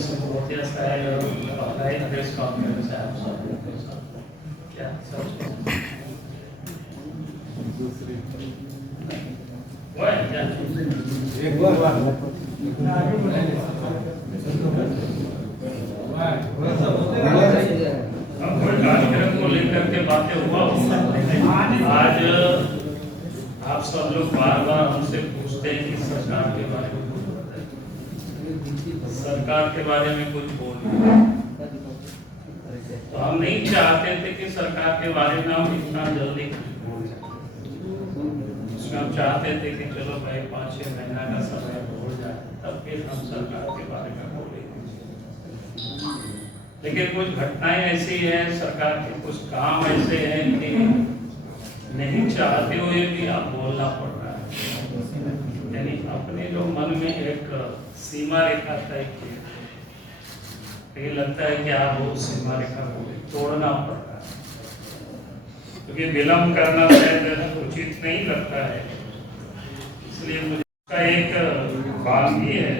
समूह साहेब apply press conference है क्या सब वो है क्या एक हम कोई कार्यक्रम को लेकर के बातें हुआ आज आप सब लोग बार बार हमसे पूछते हैं कि सरकार के बारे में कुछ बताइए, सरकार के बारे में कुछ बोलिए। तो हम नहीं चाहते थे कि सरकार के बारे में हम इतना जल्दी बोल जाए। उसमें हम चाहते थे कि चलो भाई 5-6 महीना का समय हो जाए तब फिर हम सरकार के बारे में बोलेंगे। लेकिन कुछ घटनाएं ऐसी हैं, सरकार के कुछ काम ऐसे हैं कि नहीं चाहते हुए भी आप बोलना पड़ रहा है। यानी अपने जो मन में एक सीमा रेखा तय की है, ये लगता है कि आप वो सीमा रेखा को तोड़ना पड़ रहा है, क्योंकि विलम्ब करना शायद उचित नहीं लगता है। इसलिए मुझे एक बात भी है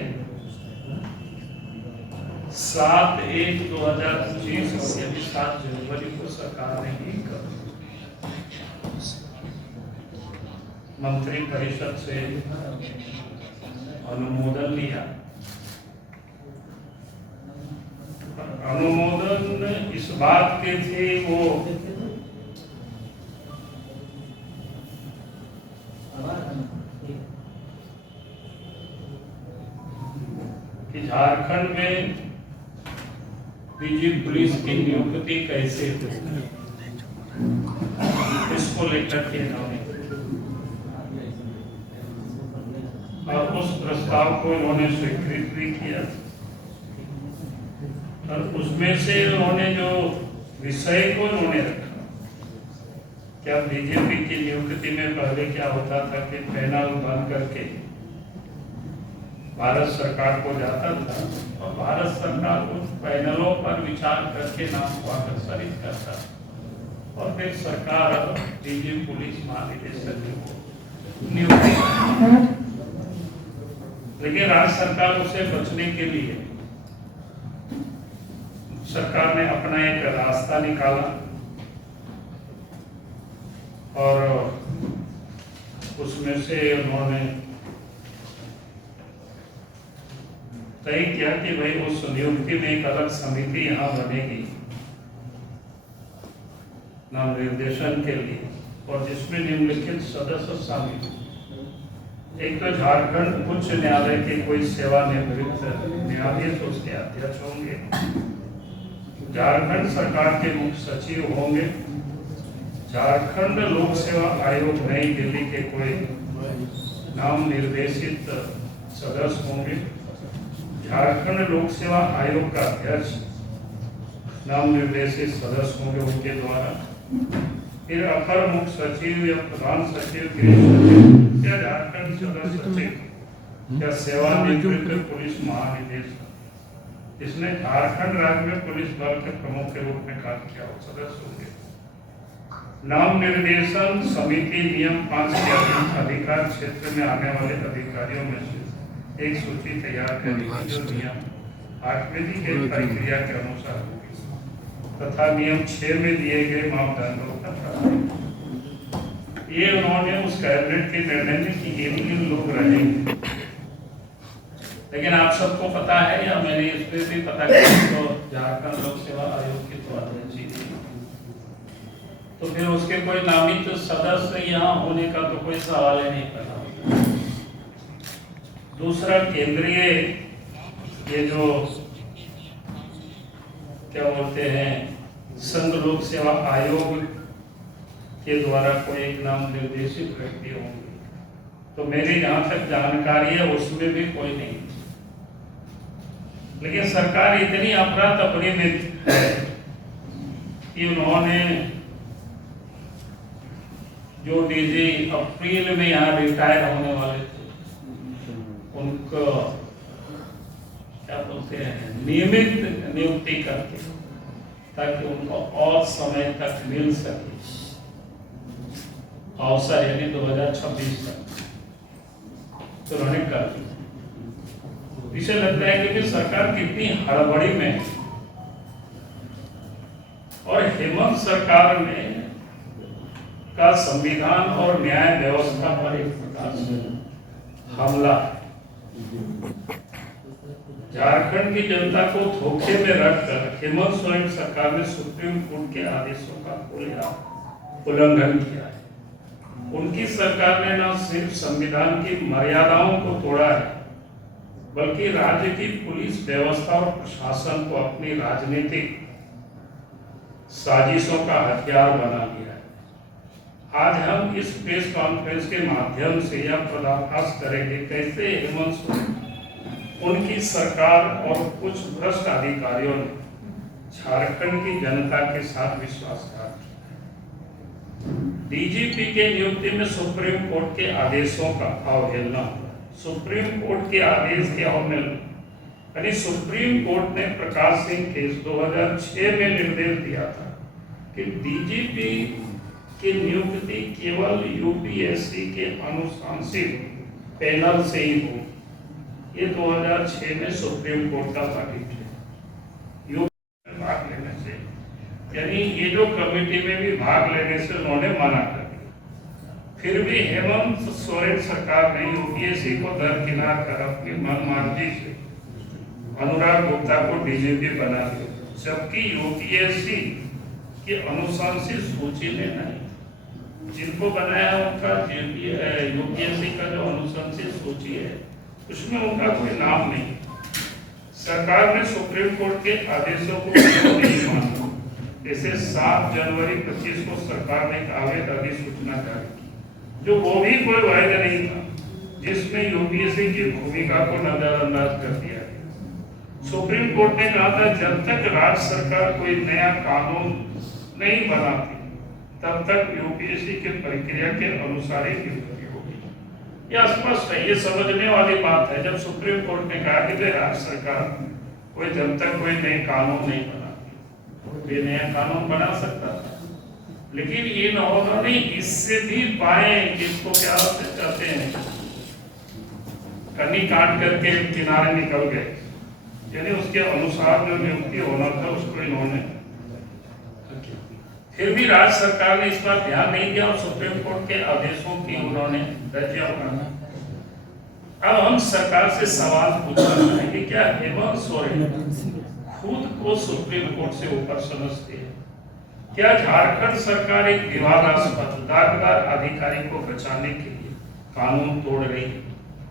7/1/2025 और यदि 7 जनवरी को सरकार ने ही मंत्री परिषद से अनुमोदन लिया। अनुमोदन इस बात के थे वो कि झारखंड में डीजी पुलिस की नियुक्ति कैसे हो, इसको लेकर के इन्होंने और उस प्रस्ताव को इन्होंने स्वीकृत भी किया। और उसमें से उन्होंने जो विषय को इन्होंने रखा, क्या बीजेपी की नियुक्ति में पहले क्या होता था कि पैनल बन करके भारत सरकार को जाता था और भारत सरकार उस पैनलों पर विचार करके नाम को अग्रसरित करता और फिर सरकार डीजी पुलिस महानिदेशक को नियुक्त। लेकिन राज्य सरकार उसे बचने के लिए सरकार ने अपना एक रास्ता निकाला और उसमें से उन्होंने तय किया कि भाई उस नियुक्ति में एक अलग समिति यहाँ बनेगी नाम निर्देशन के लिए, और जिसमें निम्नलिखित सदस्य शामिल। एक तो झारखंड उच्च न्यायालय के कोई सेवानिवृत्त न्यायाधीश उसके अध्यक्ष होंगे, झारखंड सरकार के मुख्य सचिव होंगे, झारखंड लोक सेवा आयोग नई दिल्ली के कोई नाम निर्देशित सदस्य होंगे, झारखंड लोक सेवा आयोग का अध्यक्ष नाम निर्देशित सदस्य होंगे उनके द्वारा, फिर अपर मुख्य सचिव या प्रधान सचिव, गृह सचिव या झारखंड सदस्य सचिव या सेवानिवृत्त पुलिस महानिदेशक। इसने झारखंड राज्य में पुलिस बल के प्रमुख के रूप में कार्य किया, सदस्य होंगे। नाम निर्देशन समिति नियम 5 के अधीन अधिकार क्षेत्र में आने वाले अधिकारियों में से एक सूची तैयार करेगी जो नियम 8 में दी गई प्रक्रिया के अनुसार तथा नियम 6 में दिए गए मापदंडों का पालन। ये उन्होंने उस कैबिनेट के निर्णय में कि इन लोग रहेंगे। लेकिन आप सबको पता है या मैंने इस पे भी पता किया तो झारखंड लोक सेवा आयोग की तो अध्यक्ष थी, तो फिर उसके कोई नामित सदस्य यहाँ होने का तो कोई सवाल ही नहीं पैदा। दूसरा, केंद्रीय ये जो क्या बोलते हैं संघ लोक सेवा आयोग के द्वारा कोई एक नाम निर्देशित व्यक्ति होंगे, तो मेरी जहां तक जानकारी है उसमें भी कोई नहीं। लेकिन सरकार इतनी अफरा तफरी में है कि उन्होंने जो डीजी अप्रैल में यहाँ रिटायर होने वाले थे उनको क्या बोलते हैं नियमित नियुक्ति करके, ताकि उनको और समय तक मिल सके अवसर, यानी 2026 तक तो उन्होंने कर दी। इसे लगता है कि सरकार कितनी हड़बड़ी में है। और हेमंत सरकार में का संविधान और न्याय व्यवस्था पर एक प्रकार से हमला। झारखंड की जनता को धोखे में रखकर हेमंत सोरेन सरकार ने सुप्रीम कोर्ट के आदेशों का उल्लंघन किया है। उनकी सरकार ने न सिर्फ संविधान की मर्यादाओं को तोड़ा है, बल्कि राज्य की पुलिस व्यवस्था और प्रशासन को अपनी राजनीतिक साजिशों का हथियार बना लिया है। आज हम इस प्रेस कॉन्फ्रेंस के माध्यम से यह पर्दाफाश करेंगे कैसे हेमंत सोरेन, उनकी सरकार और कुछ भ्रष्ट अधिकारियों ने झारखंड की जनता के साथ विश्वासघात किया। डीजीपी के नियुक्ति में सुप्रीम कोर्ट के आदेशों का अवहेलना। सुप्रीम कोर्ट के आदेश के अवहेलना यानी सुप्रीम कोर्ट ने प्रकाश सिंह केस 2006 में निर्देश दिया था कि डीजीपी की नियुक्ति केवल यूपीएससी के अनुशंसित पैनल से ही हो। ये 2006 में सुप्रीम कोर्ट का वर्डिक्ट है। यूपी में भाग लेने से यानी ये जो कमेटी में भी भाग लेने से उन्होंने मना कर दिया। फिर भी हेमंत सोरेन सरकार ने यूपीएससी को दरकिनार कर अपनी मनमार्जी से अनुराग गुप्ता को डीजीपी बना दिया, जबकि यूपीएससी की अनुशंसित सूची में नहीं। जिनको बनाया उनका यूपीएससी का जो अनुशंसित सूची है उसमें उनका कोई नाम नहीं। सरकार ने सुप्रीम कोर्ट के आदेशों को नहीं माना। जैसे 7 जनवरी 25 को सरकार ने एक अवैध अधिसूचना जारी की, जो वो भी कोई वैध नहीं था, जिसमें यूपीएससी की भूमिका को नजरअंदाज कर दिया गया। सुप्रीम कोर्ट ने कहा था जब तक राज्य सरकार कोई नया कानून नहीं बनाती तब तक यूपीएससी के प्रक्रिया के अनुसार ही नियुक्ति होगी। यह स्पष्ट है, ये समझने वाली बात है। जब सुप्रीम कोर्ट ने कहा कि राज्य सरकार कोई जब तक कोई नए कानून नहीं बनाती, ये नया कानून बना सकता था, लेकिन ये उन्होंने इससे भी पाए जिसको क्या कहते हैं कनी काट करके किनारे निकल गए, यानी उसके अनुसार जो नियुक्ति होना था उसको इन्होंने। फिर भी राज्य सरकार ने इस पर ध्यान नहीं दिया और सुप्रीम कोर्ट के आदेशों की उन्होंने धज्जियां उड़ाई। अब हम सरकार से सवाल पूछना चाहेंगे, क्या हेमंत सोरेन खुद को सुप्रीम कोर्ट से ऊपर समझते हैं? क्या झारखंड सरकार एक विवादास्पद दागदार अधिकारी को बचाने के लिए कानून तोड़ रही है?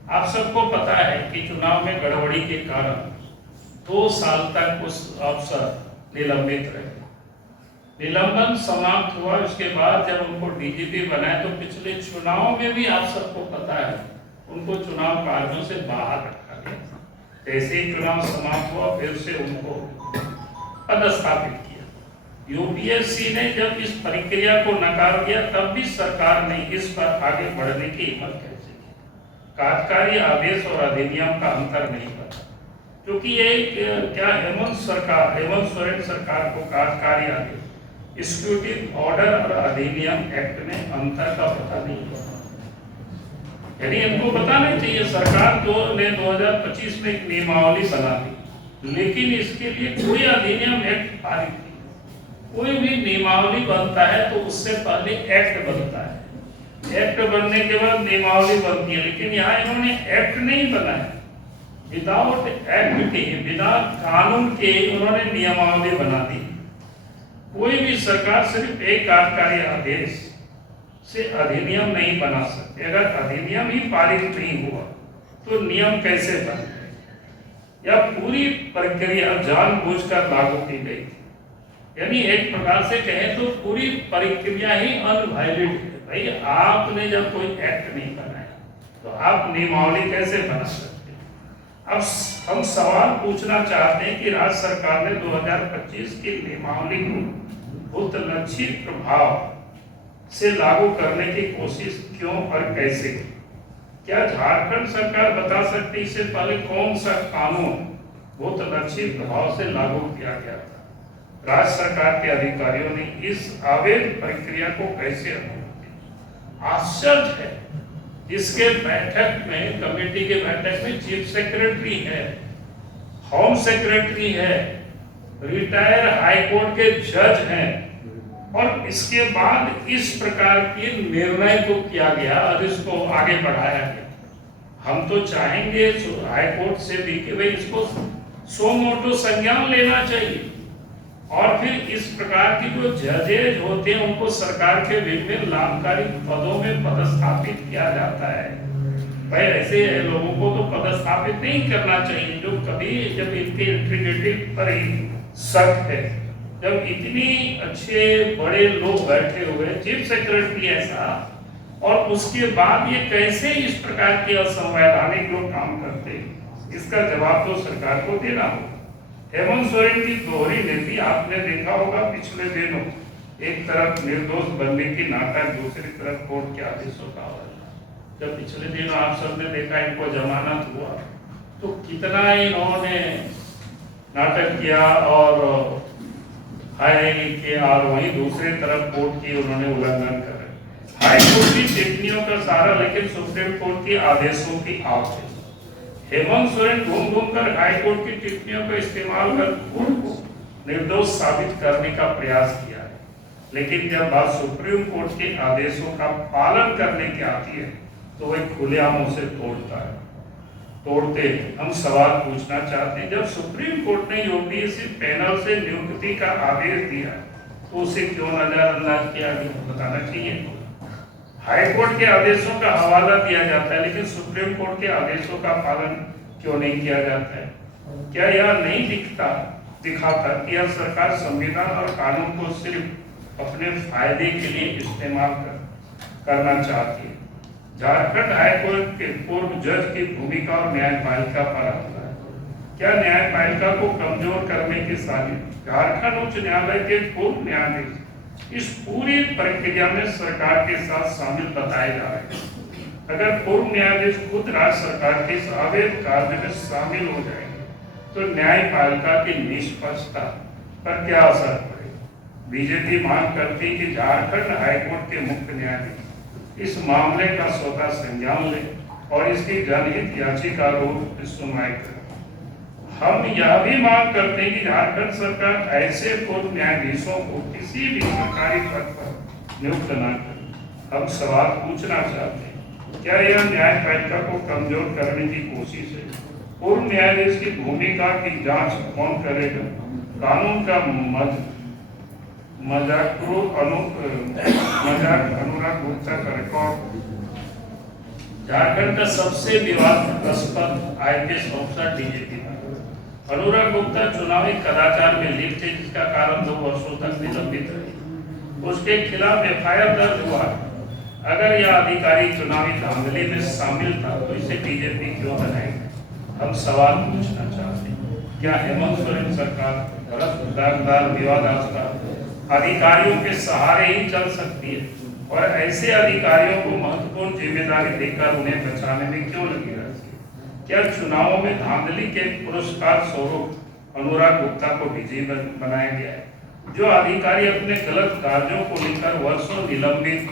आप सबको पता है कि चुनाव में गड़बड़ी के कारण 2 साल तक उस अफसर निलंबित रहे। निलंबन समाप्त हुआ, उसके बाद जब उनको डीजीपी बनाए तो पिछले चुनाव में भी आप सबको पता है उनको चुनाव कार्यों से बाहर रखा गया। जैसे ही चुनाव समाप्त हुआ फिर से उनको पदस्थापित किया। यूपीएससी ने जब इस प्रक्रिया को नकार दिया तब भी सरकार ने इस पर आगे बढ़ने की हिम्मत कैसे की? कार्यकारी आदेश और अधिनियम का अंतर नहीं पता, क्योंकि ये क्या हेमंत सोरेन सरकार को कार्यकारी आदेश, एग्जीक्यूटिव ऑर्डर और अधिनियम एक्ट में अंतर का पता नहीं है। यानी इनको बताना चाहिए। सरकार ने 2025 में एक नियमावली बना दी, लेकिन इसके लिए कोई अधिनियम एक्ट पारित नहीं। कोई भी नियमावली बनता है तो उससे पहले एक्ट बनता है, एक्ट बनने के बाद नियमावली बनती है, लेकिन यहाँ इन्होंने एक्ट नहीं बनाया। विदाउट एक्ट के, बिना कानून के उन्होंने नियमावली बना दी। कोई भी सरकार सिर्फ एक कार्यकारी आदेश से अधिनियम नहीं बना सकती। अगर अधिनियम ही पारित नहीं हुआ तो नियम कैसे बने? या पूरी प्रक्रिया जानबूझकर लागू की गई थी। यानी एक प्रकार से कहें तो पूरी प्रक्रिया ही अनवैलिड है। भाई आपने जब कोई एक्ट नहीं बनाया तो आप नियमावली कैसे बना सकते? अब हम सवाल पूछना चाहते हैं कि राज्य सरकार ने 2025 की नियमावली को बहुत लक्षित प्रभाव से लागू करने की कोशिश क्यों और कैसे? क्या झारखंड सरकार बता सकती इससे पहले कौन सा कानून बहुत लक्षित प्रभाव से लागू किया गया था? राज्य सरकार के अधिकारियों ने इस अवैध प्रक्रिया को कैसे अनुमति दी? आश्चर्य है इसके बैठक में, कमेटी के बैठक में चीफ सेक्रेटरी है, होम सेक्रेटरी है, रिटायर हाई कोर्ट के जज हैं, और इसके बाद इस प्रकार के निर्णय को किया गया और इसको आगे बढ़ाया गया। हम तो चाहेंगे हाई कोर्ट से भी कि भाई इसको सो मोटो संज्ञान लेना चाहिए, और फिर इस प्रकार की जो जजेज होते हैं उनको सरकार के विभिन्न लाभकारी पदों में पदस्थापित किया जाता है। भाई ऐसे लोगों को तो पदस्थापित नहीं करना चाहिए जो कभी, जब इनके इंटीग्रिटी पर ही शक है, जब इतनी अच्छे बड़े लोग बैठे हुए, चीफ सेक्रेटरी ऐसा, और उसके बाद ये कैसे इस प्रकार के असंवैधानिक लोग काम करते हैं, इसका जवाब तो सरकार को देना होगा। हेमंत सोरेन की दोहरी नीति आपने देखा होगा पिछले दिनों, एक तरफ निर्दोष बनने की नाटक, दूसरी तरफ कोर्ट के आदेशों का हवाला। जब पिछले दिनों आप सबने देखा इनको जमानत हुआ तो कितना इन्होंने नाटक किया और हाई के, और वहीं दूसरी तरफ कोर्ट की उन्होंने उल्लंघन कर हाई कोर्ट की टिप्पणियों का सारा लेकिन सुप्रीम कोर्ट के आदेशों की आड़ है। हेमंत सोरेन घूम घूम कर हाई कोर्ट की टिप्पणियों का इस्तेमाल कर कोर्ट को निर्दोष साबित करने का प्रयास किया है, लेकिन जब बात सुप्रीम कोर्ट के आदेशों का पालन करने की आती है तो वह खुलेआम उसे तोड़ते हम सवाल पूछना चाहते हैं, जब सुप्रीम कोर्ट ने यूपीएससी पैनल से नियुक्ति का आदेश दिया तो उसे क्यों नजरअंदाज किया गया, बताना चाहिए। हाई कोर्ट के आदेशों का हवाला दिया जाता है लेकिन सुप्रीम कोर्ट के आदेशों का पालन क्यों नहीं किया जाता है? क्या यह नहीं दिखाता कि यह सरकार संविधान और कानून को सिर्फ अपने फायदे के लिए इस्तेमाल करना चाहती है? झारखंड हाई कोर्ट के पूर्व जज की भूमिका और न्यायपालिका पर आता है। क्या न्यायपालिका को कमजोर करने की साजिश झारखंड उच्च न्यायालय के पूर्व न्यायाधीश इस पूरी प्रक्रिया में सरकार के साथ शामिल बताए जा रहे हैं? अगर पूर्व न्यायाधीश खुद राज्य सरकार के इस अवैध कार्य में शामिल हो जाएंगे तो न्यायपालिका की निष्पक्षता पर क्या असर पड़ेगा? बीजेपी मांग करती है कि झारखंड हाईकोर्ट के मुख्य न्यायाधीश इस मामले का स्वतः संज्ञान ले और इसकी जनहित याचिका रूप में सुनवाई करे। हम यह भी मांग करते हैं कि झारखंड सरकार ऐसे पूर्व न्यायाधीशों को किसी भी सरकारी पद पर नियुक्त न करे। हम सवाल पूछना चाहते हैं, क्या यह न्यायपालिका को कमजोर करने की कोशिश है? पूर्व न्यायाधीश की भूमिका की जांच कौन करेगा? कानून का मजाक अनुराग गुप्ता का रिकॉर्ड। झारखंड का सबसे विवादास्पद आईपीएस अफसर डीजीपी अनुराग गुप्ता चुनावी कदाचार में लिप्त थे, जिसका कारण 2 वर्षों तक निलंबित रहे। उसके खिलाफ एफआईआर दर्ज हुआ। अगर यह अधिकारी चुनावी धांधली में शामिल था तो इसे बीजेपी क्यों बनाएगी? हम सवाल पूछना चाहते हैं, क्या हेमंत सोरेन सरकार भ्रष्टाचार विवादास्पद अधिकारियों के सहारे ही चल सकती है और ऐसे अधिकारियों को महत्वपूर्ण जिम्मेदारी देकर उन्हें बचाने में क्यों लगी रहती है? क्या चुनावों में धांधली के पुरस्कार स्वरूप अनुराग गुप्ता को डीजी बनाया गया है? जो अधिकारी अपने गलत कार्यों को लेकर वर्षों निलंबित,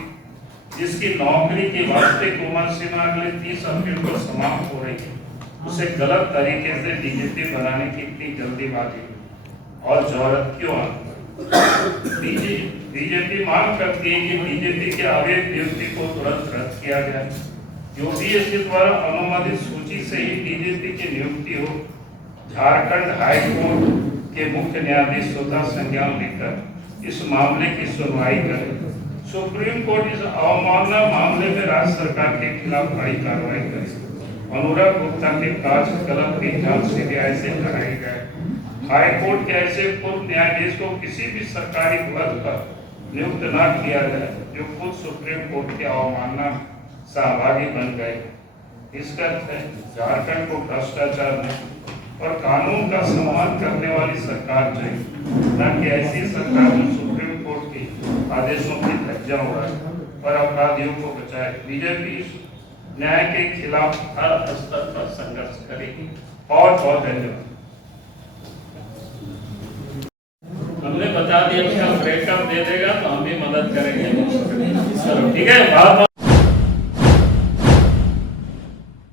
जिसकी नौकरी की वास्तविक उम्र सीमा अगले 30 अप्रैल को समाप्त हो रही है, उसे गलत तरीके से डीजीपी बनाने की इतनी जल्दीबाजी और जरूरत क्यों आई? बीजेपी मांग करती है कि बीजेपी के अवैध नियुक्ति को तुरंत रद्द किया जाए। यूपीएससी द्वारा अनुमोदित सूची से ही डीजीपी की नियुक्ति हो। झारखंड हाई कोर्ट के मुख्य न्यायाधीश स्वतः संज्ञान लेकर इस मामले की सुनवाई करे। सुप्रीम कोर्ट इस अवमानना मामले में राज्य सरकार के खिलाफ कड़ी कार्रवाई करे। अनुराग गुप्ता के कार्यकलाप की जांच सीबीआई से कराई जाए। हाई कोर्ट के ऐसे पूर्व न्यायाधीश को किसी भी सरकारी पद पर नियुक्त न किया जाए जो खुद सुप्रीम कोर्ट के अवमानना सहभागी बन गए। इसका अर्थ है झारखंड को भ्रष्टाचार नहीं और कानून का सम्मान करने वाली सरकार चाहिए, न कि ऐसी सरकार जो सुप्रीम कोर्ट के आदेशों की धज्जियां उड़ाए और अपराधियों को बचाए। बीजेपी न्याय के खिलाफ हर स्तर पर संघर्ष करेगी। बहुत बहुत धन्यवाद। हमने बता दिया, ब्रेकअप दे देगा तो हम भी मदद करेंगे। ठीक है।